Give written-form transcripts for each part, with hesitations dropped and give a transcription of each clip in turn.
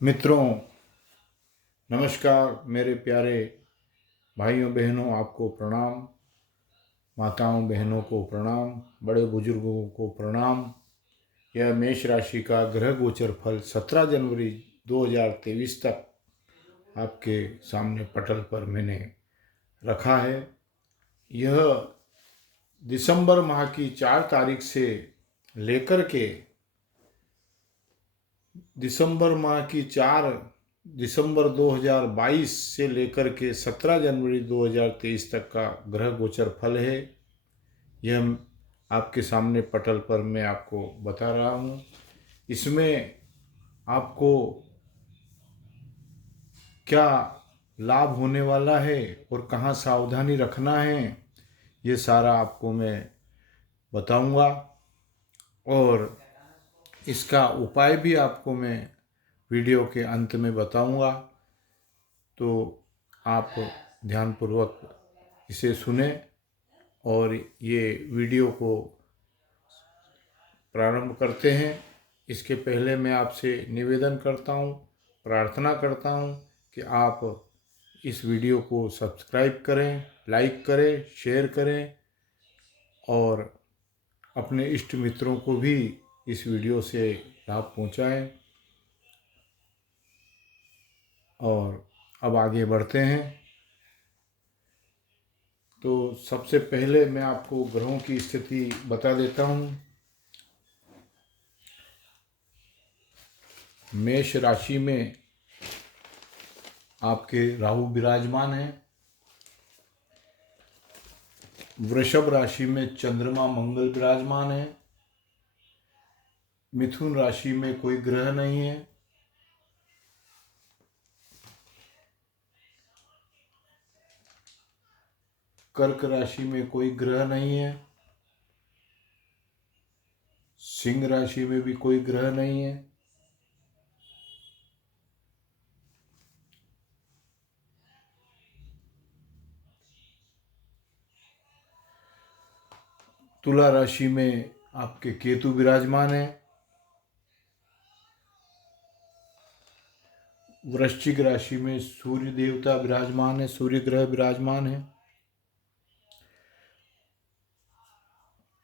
मित्रों, नमस्कार। मेरे प्यारे भाइयों बहनों, आपको प्रणाम। माताओं बहनों को प्रणाम, बड़े बुजुर्गों को प्रणाम। यह मेष राशि का ग्रह गोचर फल 17 जनवरी 2023 तक आपके सामने पटल पर मैंने रखा है। यह दिसंबर माह की 4 तारीख से लेकर के दिसंबर माह की 4 दिसंबर 2022 से लेकर के 17 जनवरी 2023 तक का ग्रह गोचर फल है। यह आपके सामने पटल पर मैं आपको बता रहा हूँ। इसमें आपको क्या लाभ होने वाला है और कहाँ सावधानी रखना है, ये सारा आपको मैं बताऊंगा और इसका उपाय भी आपको मैं वीडियो के अंत में बताऊंगा। तो आप ध्यानपूर्वक इसे सुने और ये वीडियो को प्रारंभ करते हैं। इसके पहले मैं आपसे निवेदन करता हूँ, प्रार्थना करता हूँ कि आप इस वीडियो को सब्सक्राइब करें, लाइक करें, शेयर करें और अपने इष्ट मित्रों को भी इस वीडियो से लाभ पहुँचाएं। और अब आगे बढ़ते हैं। तो सबसे पहले मैं आपको ग्रहों की स्थिति बता देता हूँ। मेष राशि में आपके राहु विराजमान हैं। वृषभ राशि में चंद्रमा मंगल विराजमान है। मिथुन राशि में कोई ग्रह नहीं है। कर्क राशि में कोई ग्रह नहीं है। सिंह राशि में भी कोई ग्रह नहीं है। तुला राशि में आपके केतु विराजमान है। वृश्चिक राशि में सूर्य देवता विराजमान है, सूर्य ग्रह विराजमान है।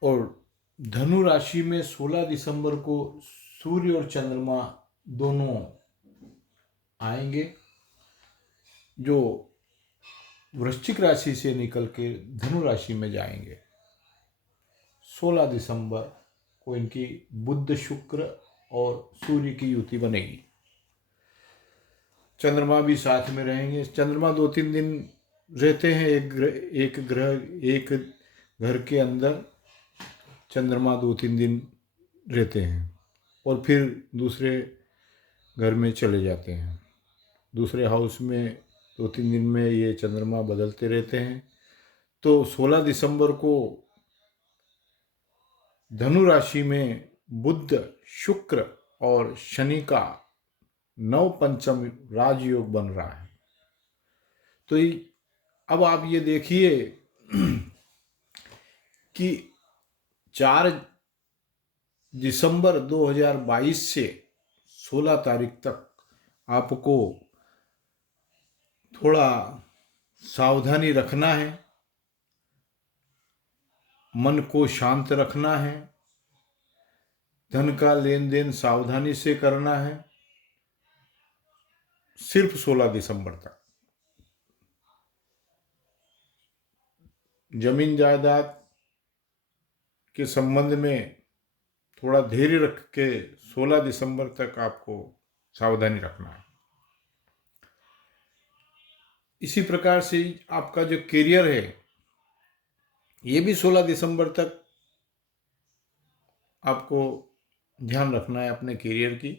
और धनु राशि में 16 दिसंबर को सूर्य और चंद्रमा दोनों आएंगे, जो वृश्चिक राशि से निकल के धनु राशि में जाएंगे। 16 दिसंबर को इनकी बुध शुक्र और सूर्य की युति बनेगी। चंद्रमा भी साथ में रहेंगे। चंद्रमा 2-3 दिन रहते हैं। एक घर के अंदर चंद्रमा 2-3 दिन रहते हैं और फिर दूसरे घर में चले जाते हैं। दूसरे हाउस में 2-3 दिन में ये चंद्रमा बदलते रहते हैं। तो 16 दिसंबर को धनु राशि में बुध, शुक्र और शनि का नव पंचम राजयोग बन रहा है। तो अब आप ये देखिए कि 4 दिसंबर 2022 से 16 तारीख तक आपको थोड़ा सावधानी रखना है, मन को शांत रखना है, धन का लेन देन सावधानी से करना है। सिर्फ 16 दिसंबर तक जमीन जायदाद के संबंध में थोड़ा धैर्य रख के 16 दिसंबर तक आपको सावधानी रखना है। इसी प्रकार से आपका जो करियर है, ये भी 16 दिसंबर तक आपको ध्यान रखना है अपने करियर की।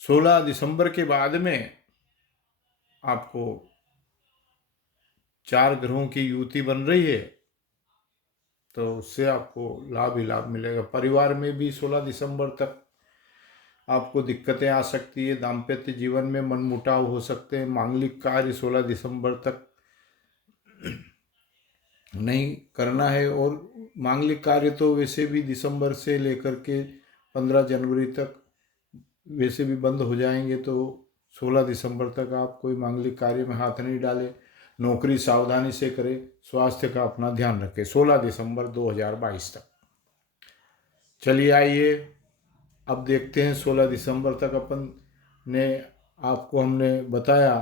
16 दिसंबर के बाद में आपको 4 ग्रहों की युति बन रही है, तो उससे आपको लाभ ही लाभ मिलेगा। परिवार में भी 16 दिसंबर तक आपको दिक्कतें आ सकती है। दाम्पत्य जीवन में मनमुटाव हो सकते हैं। मांगलिक कार्य 16 दिसंबर तक नहीं करना है। और मांगलिक कार्य तो वैसे भी दिसंबर से लेकर के 15 जनवरी तक वैसे भी बंद हो जाएंगे, तो 16 दिसंबर तक आप कोई मांगलिक कार्य में हाथ नहीं डालें। नौकरी सावधानी से करें। स्वास्थ्य का अपना ध्यान रखें। 16 दिसंबर 2022 तक। चलिए आइए अब देखते हैं 16 दिसंबर तक अपन ने आपको हमने बताया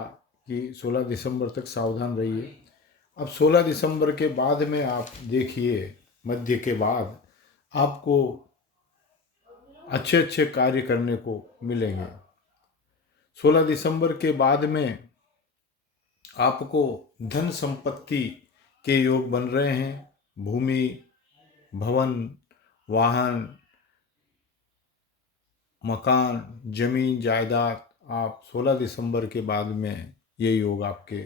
कि 16 दिसंबर तक सावधान रहिए। अब 16 दिसंबर के बाद में आप देखिए, मध्य के बाद आपको अच्छे अच्छे कार्य करने को मिलेंगे। 16 दिसंबर के बाद में आपको धन संपत्ति के योग बन रहे हैं। भूमि, भवन, वाहन, मकान, जमीन, जायदाद, आप 16 दिसंबर के बाद में ये योग आपके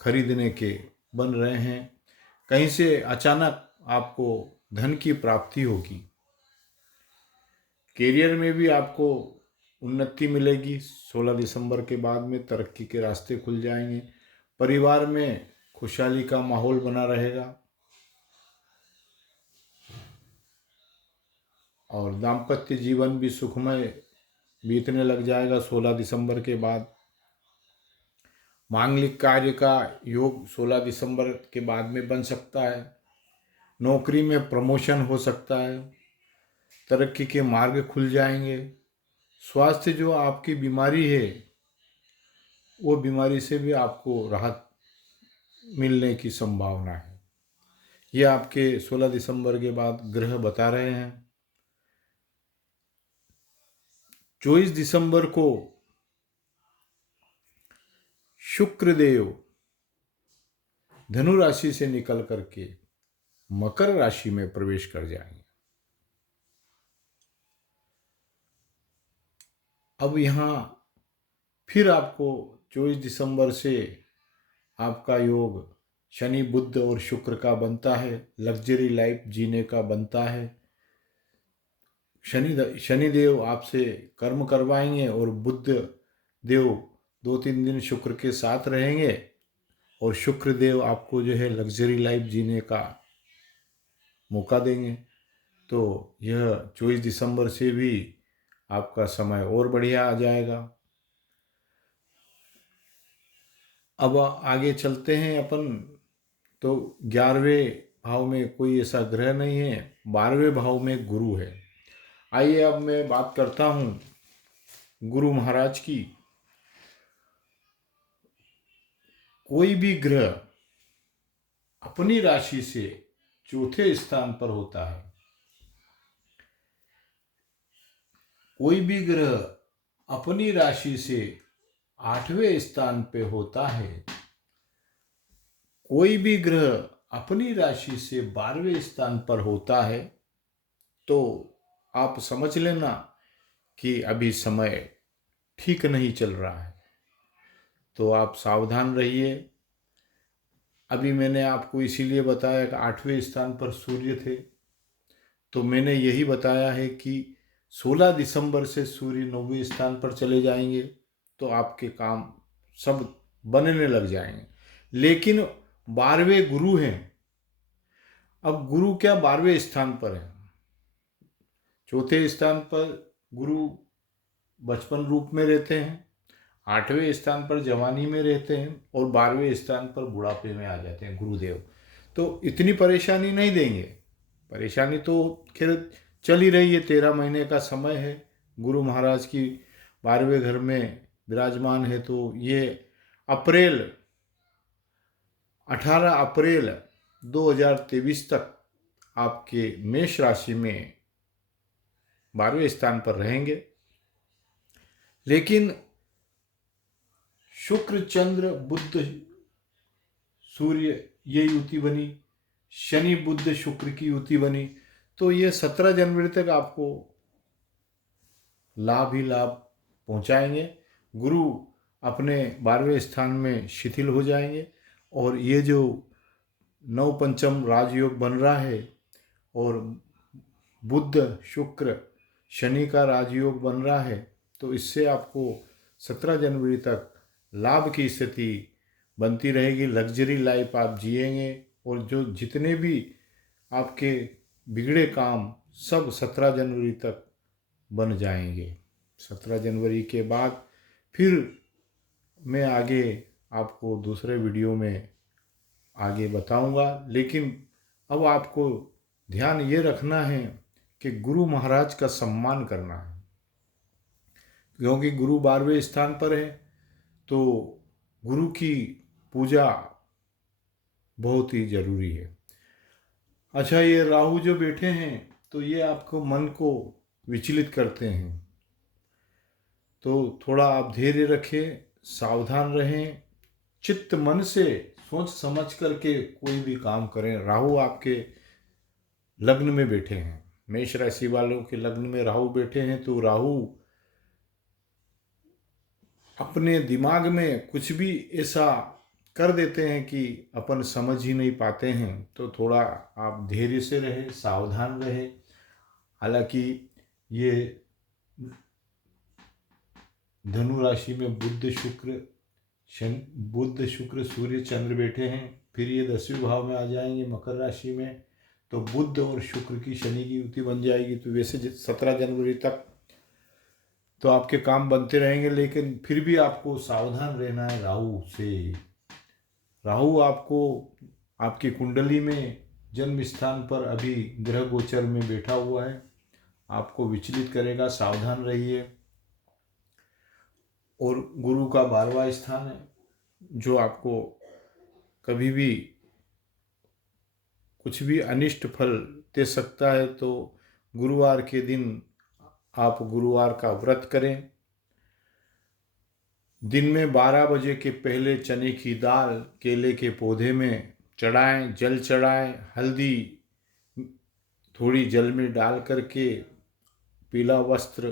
खरीदने के बन रहे हैं। कहीं से अचानक आपको धन की प्राप्ति होगी। कैरियर में भी आपको उन्नति मिलेगी। 16 दिसंबर के बाद में तरक्की के रास्ते खुल जाएंगे। परिवार में खुशहाली का माहौल बना रहेगा और दाम्पत्य जीवन भी सुखमय बीतने लग जाएगा 16 दिसंबर के बाद। मांगलिक कार्य का योग 16 दिसंबर के बाद में बन सकता है। नौकरी में प्रमोशन हो सकता है। तरक्की के मार्ग खुल जाएंगे। स्वास्थ्य जो आपकी बीमारी है वो बीमारी से भी आपको राहत मिलने की संभावना है। ये आपके 16 दिसंबर के बाद ग्रह बता रहे हैं। 24 दिसंबर को शुक्रदेव धनु राशि से निकल करके मकर राशि में प्रवेश कर जाएंगे। अब यहाँ फिर आपको 24 दिसंबर से आपका योग शनि, बुध और शुक्र का बनता है। लग्जरी लाइफ जीने का बनता है। शनिदेव आपसे कर्म करवाएंगे और बुध देव 2-3 दिन शुक्र के साथ रहेंगे और शुक्र देव आपको जो है लग्जरी लाइफ जीने का मौका देंगे। तो यह 24 दिसंबर से भी आपका समय और बढ़िया आ जाएगा। अब आगे चलते हैं अपन। तो 11वें भाव में कोई ऐसा ग्रह नहीं है। 12वें भाव में गुरु है। आइए अब मैं बात करता हूँ गुरु महाराज की। कोई भी ग्रह अपनी राशि से चौथे स्थान पर होता है। कोई भी ग्रह अपनी राशि से 8वें स्थान पे होता है। कोई भी ग्रह अपनी राशि से 12वें स्थान पर होता है तो आप समझ लेना कि अभी समय ठीक नहीं चल रहा है। तो आप सावधान रहिए। अभी मैंने आपको इसीलिए बताया कि 8वें स्थान पर सूर्य थे, तो मैंने यही बताया है कि 16 दिसंबर से सूर्य 9वें स्थान पर चले जाएंगे तो आपके काम सब बनने लग जाएंगे। लेकिन 12वें गुरु हैं। अब गुरु क्या 12वें स्थान पर है। चौथे स्थान पर गुरु बचपन रूप में रहते हैं, 8वें स्थान पर जवानी में रहते हैं और 12वें स्थान पर बुढ़ापे में आ जाते हैं गुरुदेव। तो इतनी परेशानी नहीं देंगे। परेशानी तो खैर चल ही रही है। 13 महीने का समय है। गुरु महाराज की 12वें घर में विराजमान है। तो ये 18 अप्रैल 2023 तक आपके मेष राशि में 12वें स्थान पर रहेंगे। लेकिन शुक्र, चंद्र, बुध, सूर्य ये युति बनी, शनि बुध शुक्र की युति बनी, तो ये 17 जनवरी तक आपको लाभ ही लाभ पहुंचाएंगे। गुरु अपने 12वें स्थान में शिथिल हो जाएंगे और ये जो नव पंचम राजयोग बन रहा है और बुध शुक्र शनि का राजयोग बन रहा है, तो इससे आपको 17 जनवरी तक लाभ की स्थिति बनती रहेगी। लग्जरी लाइफ आप जिएंगे और जो जितने भी आपके बिगड़े काम सब 17 जनवरी तक बन जाएंगे। 17 जनवरी के बाद फिर मैं आगे आपको दूसरे वीडियो में आगे बताऊंगा। लेकिन अब आपको ध्यान ये रखना है कि गुरु महाराज का सम्मान करना है, क्योंकि गुरु 12वें स्थान पर है, तो गुरु की पूजा बहुत ही जरूरी है। अच्छा, ये राहु जो बैठे हैं तो ये आपको मन को विचलित करते हैं, तो थोड़ा आप धैर्य रखें, सावधान रहें, चित्त मन से सोच समझ करके कोई भी काम करें। राहु आपके लग्न में बैठे हैं, मेष राशि वालों के लग्न में राहु बैठे हैं, तो राहु अपने दिमाग में कुछ भी ऐसा कर देते हैं कि अपन समझ ही नहीं पाते हैं। तो थोड़ा आप धैर्य से रहे, सावधान रहे। हालांकि ये धनु राशि में बुध शुक्र सूर्य चंद्र बैठे हैं, फिर ये 10वें भाव में आ जाएंगे मकर राशि में, तो बुध और शुक्र की शनि की युति बन जाएगी। तो वैसे 17 जनवरी तक तो आपके काम बनते रहेंगे, लेकिन फिर भी आपको सावधान रहना है राहु से। राहु आपको आपकी कुंडली में जन्म स्थान पर अभी ग्रह गोचर में बैठा हुआ है, आपको विचलित करेगा, सावधान रहिए। और गुरु का 12वां स्थान है, जो आपको कभी भी कुछ भी अनिष्ट फल दे सकता है। तो गुरुवार के दिन आप गुरुवार का व्रत करें। दिन में 12 बजे के पहले चने की दाल केले के पौधे में चढ़ाएं, जल चढ़ाएं, हल्दी थोड़ी जल में डाल करके पीला वस्त्र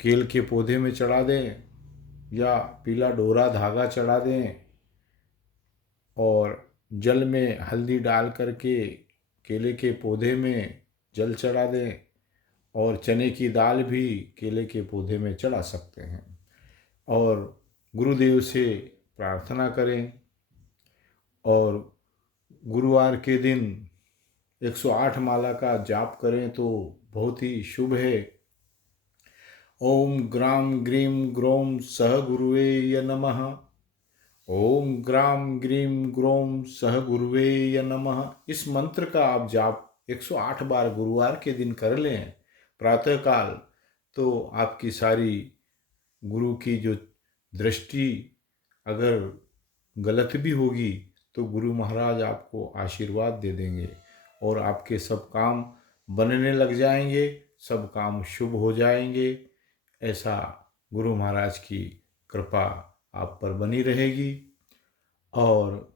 केल के पौधे में चढ़ा दें, या पीला डोरा धागा चढ़ा दें, और जल में हल्दी डाल करके केले के पौधे में जल चढ़ा दें, और चने की दाल भी केले के पौधे में चढ़ा सकते हैं। और गुरुदेव से प्रार्थना करें, और गुरुवार के दिन 108 माला का जाप करें तो बहुत ही शुभ है। ओम ग्राम ग्रीम ग्रोम सह गुरुवे नमः। ओम ग्राम ग्रीम ग्रोम सह गुरुवे नमः। इस मंत्र का आप जाप 108 बार गुरुवार के दिन कर लें प्रातःकाल, तो आपकी सारी गुरु की जो दृष्टि अगर गलत भी होगी तो गुरु महाराज आपको आशीर्वाद दे देंगे, और आपके सब काम बनने लग जाएंगे, सब काम शुभ हो जाएंगे। ऐसा गुरु महाराज की कृपा आप पर बनी रहेगी। और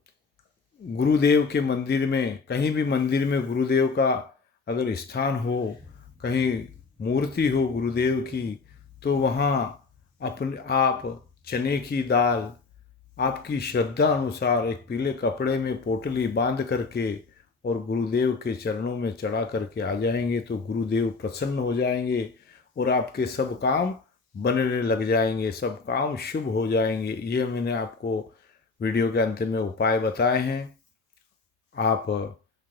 गुरुदेव के मंदिर में, कहीं भी मंदिर में गुरुदेव का अगर स्थान हो, कहीं मूर्ति हो गुरुदेव की, तो वहाँ अपने आप चने की दाल आपकी श्रद्धा अनुसार एक पीले कपड़े में पोटली बांध करके और गुरुदेव के चरणों में चढ़ा करके आ जाएंगे, तो गुरुदेव प्रसन्न हो जाएंगे और आपके सब काम बनने लग जाएंगे, सब काम शुभ हो जाएंगे। ये मैंने आपको वीडियो के अंत में उपाय बताए हैं। आप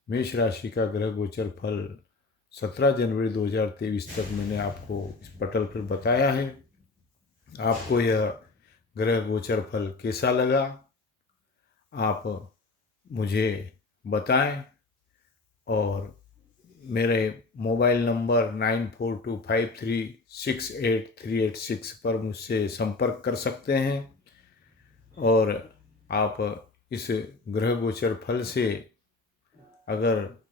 मेष राशि का ग्रह गोचर फल 17 जनवरी 2023 तक मैंने आपको इस पटल पर बताया है। आपको यह ग्रह गोचर फल कैसा लगा आप मुझे बताएं, और मेरे मोबाइल नंबर 9425368386 पर मुझसे संपर्क कर सकते हैं। और आप इस ग्रह गोचर फल से अगर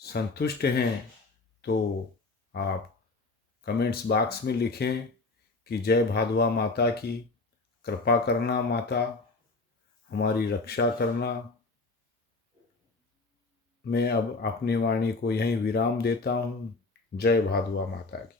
संतुष्ट हैं तो आप कमेंट्स बॉक्स में लिखें कि जय भादवा माता की, कृपा करना माता, हमारी रक्षा करना। मैं अब अपनी वाणी को यहीं विराम देता हूँ। जय भादवा माता की।